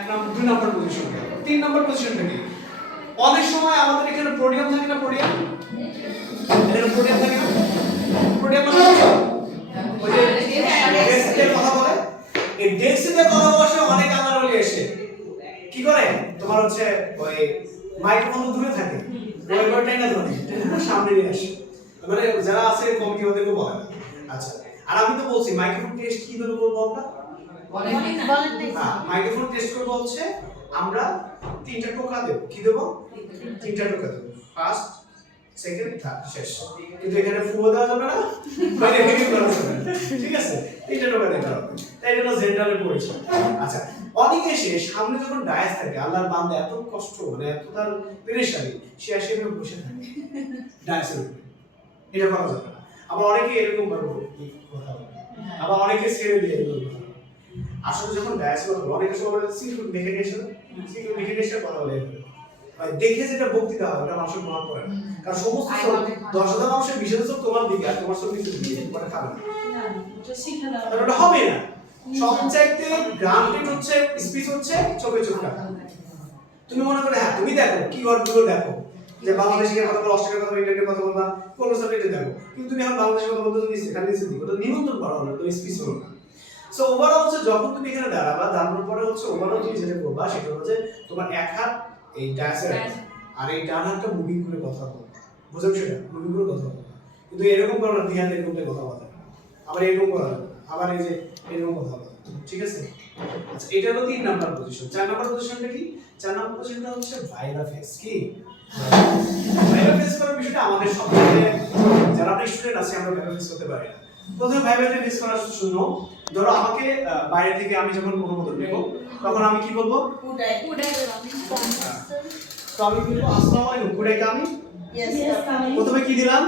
দুই নম্বর পজিশন গেল। তিন নম্বর পজিশনটা কি? অনেক সময় আমাদের এখানে প্রোটিয়াম থাকে না, প্রোটিয়াম এখানে প্রোটিয়াম থাকে না, প্রোটিয়াম মানে ওই যে ডেস্কের কথা বলে, এই ডেস্কের কথা বলার সময় অনেক আলাদা এসে কি করে তোমার হচ্ছে ওই মাইক্রোফোন দূরে থাকে, ওই ওইটাই না ধরে সামনে নিয়ে আসে, মানে যারা আছে কমিটি ওদেরকে বলে না। আচ্ছা, আর আমি তো বলছি মাইক্রোফোন টেস্ট কিভাবে করবো আমরা? মাইক্রোফোন টেস্ট করবো হচ্ছে আমরা তিনটা টোকা দেব। কি দেব? তিনটা টোকা দেব, ফার্স্ট, সেকেন্ড, থার্ড, শেষ। কিন্তু এখানে ফুল দেওয়া যাবে না, বাইরে থেকে করা যাবে না, ঠিক আছে? তিনটা টোকা দিতে হবে, তাই জন্য জেনারেলে পড়েছি। আচ্ছা, অনেকে এসে সামনে যখন ডায়াস থাকে, আল্লাহর বান্দা এত কষ্ট, মানে এত তার পেরেশানি, সে আসে এভাবে বসে থাকে ডায়াসের উপরে, এটা করা যাবে না। আবার অনেকে এরকম ভাবে কথা বলে, আবার অনেকে ছেড়ে দিয়ে এরকম কথা বলে। আসলে যখন ডায়াস করবো অনেকে সবাই সিকিউর মেকানিজম কথা বলে, ভাই দেখে যেটা বক্তৃতা হয় ওটা মানুষের মনে পড়ে না, কারণ সমস্ত 10,000 মানুষের বিশেষ তোমার দিকে আর তোমার সঙ্গে কিছু দিয়ে করে খাবে না, ওটা হবে না। সবচাইতে গ্রান্টেড হচ্ছে স্পিচ হচ্ছে চোখে চোখ রাখা। তুমি মনে করে হ্যাঁ তুমি দেখো কি ওয়ার্ডগুলো দেখো, যে বাংলাদেশের কথা বলো, অস্ট্রেলিয়ার কথা বলো, ইংল্যান্ডের কথা বলবা, কোন সাবজেক্টে দেখো, কিন্তু তুমি এখন বাংলাদেশের কথা বলতে তুমি সেখানে নিচে দিও, ওটা নিমন্ত্রণ করা হলো, তুমি স্পিচ হলো না। সো ওভারঅল হচ্ছে যখন তুমি এখানে দাঁড়াবা, দাঁড়ানোর পরে হচ্ছে ওভারঅল তুমি যেটা করবা সেটা হচ্ছে তোমার এক হাত এই ডায়াসের আর এই ডান হাতটা মুভিং করে কথা বলবা, বুঝছো সেটা? মুভিং করে কথা বলবা, কিন্তু এরকম করো না, ধ্যান এরকম করে কথা বলা, আবার এরকম করা যাবে, আবার এই যে এরকম কথা বলা, ঠিক আছে? আচ্ছা, এটা হলো 3 নাম্বার পজিশন। 4 নাম্বার পজিশনটা কি? 4 নাম্বার পজিশনটা হচ্ছে ভাইভা ফেস। কি ভাইভা ফেস করার বিষয়টা আমাদের সবচেয়ে, যারা আমরা স্টুডেন্ট আছি আমরা ভাইভা ফেস করতে পারি না। প্রথমে ভাইভাতে ফেস করার জন্য ধরো আমাকে বাইরে থেকে আমি যখন অনুমোদন নেব তখন আমি কি বলবো? তো আমি বলবো আসসালামু আলাইকুম, কুড়াইকে আমি প্রথমে কি দিলাম?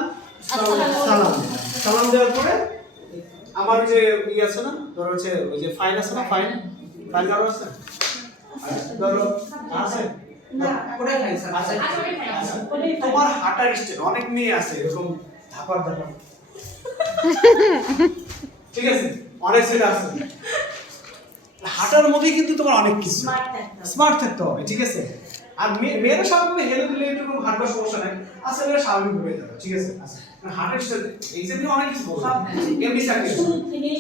সালাম। সালাম দেওয়ার পরে আমার যে আছে না, ধরো হচ্ছে ওই যে ফাইল আছে না, ফাইল কারো আছে, ধরো আছে না, কোথায় ফাইল আছে? আচ্ছা, তোমার হাঁটার স্টাইল, অনেক মেয়ে আছে এরকম ধাপার ধাপার, ঠিক আছে? অনেক সেটা আছে, হাঁটার মধ্যে কিন্তু তোমার অনেক কিছু স্মার্ট থাকতে হবে, ঠিক আছে? আর মেয়েরা স্বাভাবিক হেলে দিলে এরকম হাঁটার সমস্যা নাই, আসলে স্বাভাবিক হয়ে যাবে, ঠিক আছে? হাঁটার স্টাইল এক্স্যাক্টলি অনেক কিছু বলবো। এমনি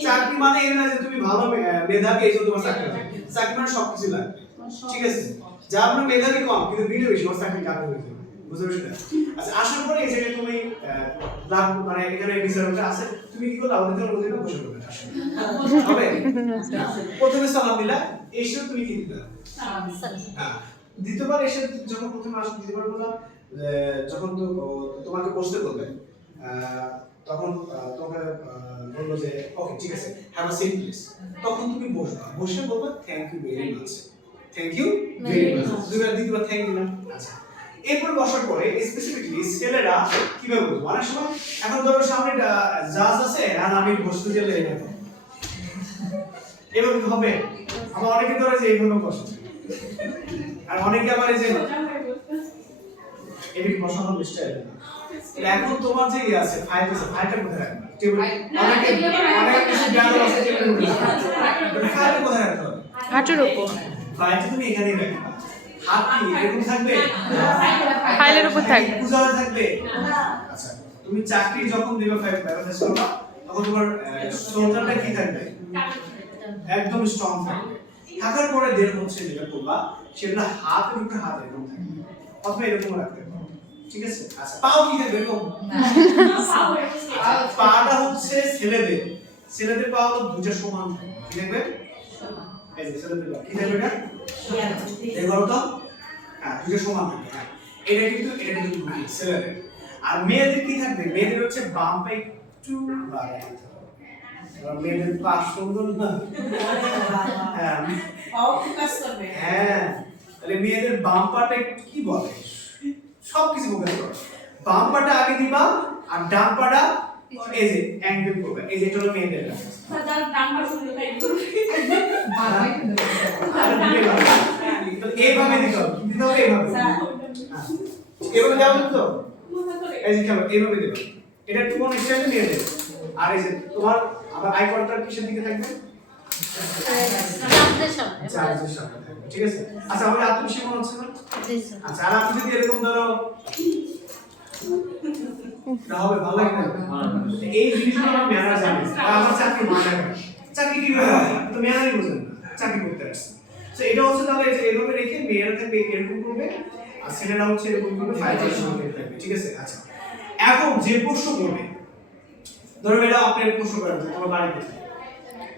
চাকরি মানে এই না যে তুমি ভালো মেধাবী এই জন্য তোমার চাকরি হবে, চাকরি মানে সবকিছু লাগবে, ঠিক আছে? যার মানে মেধাবী কম কিন্তু ভিডিও বেশি, ওর চাকরি কাজ হয়ে যাবে, বুঝতে পারছো না? আচ্ছা, আসার পরে এই জায়গায় তুমি মানে এখানে রিসার্ভটা আছে, তুমি কি করলে আমাদের জন্য ওদের বসে করবে হবে। প্রথমে সালাম দিলা, এসে তুমি কি দিলা? হ্যাঁ, দ্বিতীয়বার এসে যখন প্রথমে আসো, দ্বিতীয়বার বললাম যখন তো তোমাকে বসতে বলবে, তখন তোমাকে বললো যে ওকে ঠিক আছে, হ্যাভ আ সিট প্লিজ, তখন তুমি বসবা, বসে বলবে thank you very much, thank you very much, দ্বিতীয়বার থ্যাংক দিলাম। আচ্ছা, এরপর বসার পরে স্পেসিফিকলি ছেলেরা কিভাবে বলবো? অনেক সময় এখন ধরো সামনে জাজ আছে আর আমি বসতে গেলে এভাবে হবে, আমার অনেকে ধরে যে এইভাবে বসে, আর অনেকে আবার এই যে এদিকে বসানোর স্টাইল। এখন তোমার যে আছে ফাইল আছে, ফাইলটা কোথায় রাখবে? টেবিল, অনেকে কিছু জ্ঞান আছে টেবিলের উপরে, ফাইলটা কোথায় রাখতে হবে? হাঁটুর উপর। ফাইলটা তুমি এখানেই রাখবে, হাত কি এরকম থাকবে? ফাইলের উপর থাকবে, পূজা থাকবে। আচ্ছা, তুমি চাকরি যখন দিবে ফাইল ব্যবহার করবা, তখন তোমার শোল্ডারটা কি থাকবে? একদম স্ট্রং থাকবে। থাকার পরে দেন হচ্ছে যেটা করবা সেটা হাতের উপরে হাত এরকম থাকবে, অথবা এরকম রাখতে পারো, ঠিক আছে? আচ্ছা, পাও কি থাকবে? এরকম পাটা হচ্ছে ছেলেদের পা হলো দুটো সমান থাকবে, কি থাকবে? এই যে ছেলেদের পা কি থাকবে? এটা দেখো তো, হ্যাঁ দুটো সমান থাকবে, হ্যাঁ এটা কিন্তু ছেলেদের। আর মেয়েদের কি থাকবে? মেয়েদের হচ্ছে বাম পা একটু বাড়ায় দিতে হবে, কারণ মেয়েদের পা সুন্দর না, হ্যাঁ পাও ফোকাস করবে, হ্যাঁ তাহলে মেয়েদের বাম পাটা কি বলে সবকিছু ফোকাস করবে, বাম পাটা আগে দিবা আর ডান পাটা এই যে অ্যাঙ্গেল করবে, এই যে এটা হলো মেয়েদের কাজ, তাহলে ডান পা শুরু তাই করবে, এইভাবে দিতে হবে, এইভাবে এভাবে দেওয়া তো, এই যে খেলো এইভাবে দেবে, এটা কোন স্টাইলে নিয়ে দেবে। আর এই যে তোমার আবার আই কন্ট্যাক্ট কিসের দিকে থাকবে? চার্জের সামনে থাকবে, ঠিক আছে? আচ্ছা আমাদের আত্মবিশ্বাস মনে হচ্ছে না? আচ্ছা আর আপনি যদি এরকম ধরো না হবে ভালো লাগে না এই জিনিসগুলো আমার ম্যানার জানি আর আমার চাকরি মানে না চাকরি কিভাবে হবে তো ম্যানারই বোঝেন না চাকরি করতে আসছে তো এটা হচ্ছে তাহলে এইভাবে রেখে মেয়েরা থাকবে এরকম করবে আর ছেলেরা হচ্ছে এরকম করবে ফাইনাল সঙ্গে থাকবে ঠিক আছে আচ্ছা এখন যে প্রশ্ন করবে ধরো এটা আপনি প্রশ্ন করেন যে তোমার বাড়ি কোথায়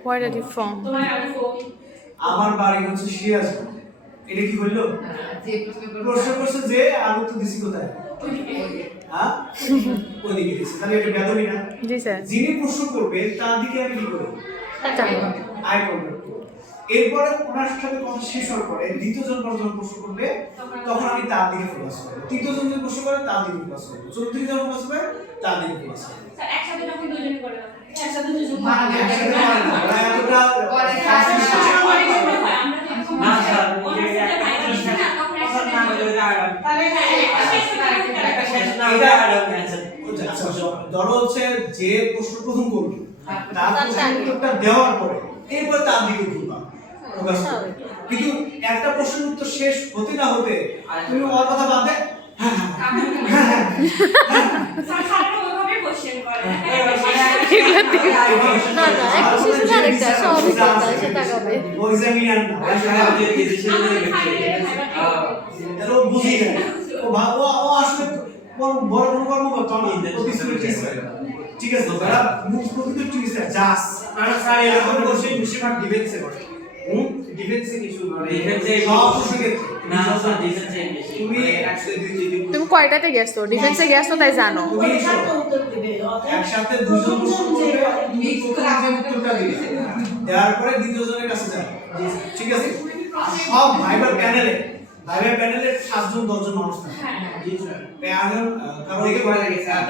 Where are you from? আমার বাড়ি হচ্ছে সিরাজগঞ্জ এটা কি হইলো প্রশ্ন করছে যে আমি তো দিছি কোথায় হ্যাঁ ওইদিকে দিছি তাহলে এটা বেদবি না জি স্যার। যিনি প্রশ্ন করবে তার দিকে আমি কি করব আচ্ছা। আই কন্ট্যাক্ট করব এরপরে ওনার সাথে কথা শেষ হওয়ার পরে দ্বিতীয়জন যখন প্রশ্ন করবে তখন আমি তার দিকে ফোকাস করব তৃতীয়জন যদি প্রশ্ন করে তার দিকে ফোকাস করব চতুর্থজন ফোকাস করবে তার দিকে ফোকাস করব স্যার একসাথে যখন দুজনে করে একসাথে দুজন একসাথে পারে না ওরা এতটা পরে না স্যার ওকে আচ্ছা ধরো হচ্ছে যে প্রশ্ন প্রথম করবে তার উত্তরটা দেওয়ার পরে এরপর তার দিকে ঘুরবা ফোকাস করবে কিন্তু একটা প্রশ্নের উত্তর শেষ হতে না হতে তুমি ওর কথা বাদ দে না না একটা শিশু না একটা স্বাভাবিক কথা সে তাকাবে। ও এক্সামিনার না ও বুঝি না ও আসলে বড় বড় কোনো কর্মকর্তা না প্রতিশ্রুতি ঠিক আছে তারা মুখ প্রকৃত টিচার জাস তারা স্যার এরকম করছে বেশিরভাগ ডিফেন্সে করে ডিফেন্সে কিছু করে ডিফেন্সে সব কিছু ক্ষেত্রে না স্যার ডিফেন্সে বেশি তুমি তুমি কয়টাতে গেছো? ডিফেন্সে গেছো তাই জানো। তুমি একসাথে দুজন প্রশ্ন করবে তুমি প্রথমে উত্তরটা দিবে দেওয়ার পরে দ্বিতীয়জনের কাছে যাবে ঠিক আছে আর সব ভাইবার প্যানেলে 7 জন 10 জন মানুষ থাকে জি স্যার এখন কারণ